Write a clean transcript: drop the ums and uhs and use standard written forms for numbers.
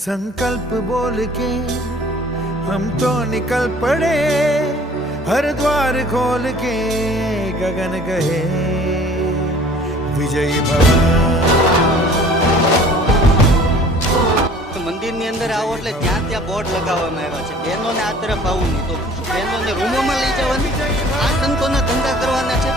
संकल्प बोल के हम तो निकल पड़े, हर द्वार खोल के गगन कहे विजयी भव। મંદિરની અંદર આવો એટલે ત્યાં ત્યાં બોર્ડ લગાવવામાં આવ્યા છે, બહેનોને આ તરફ આવું નહીં, તો બહેનોને રૂમોમાં લઈ જવાની, આ સંતોના ધંધા કરવાના છે.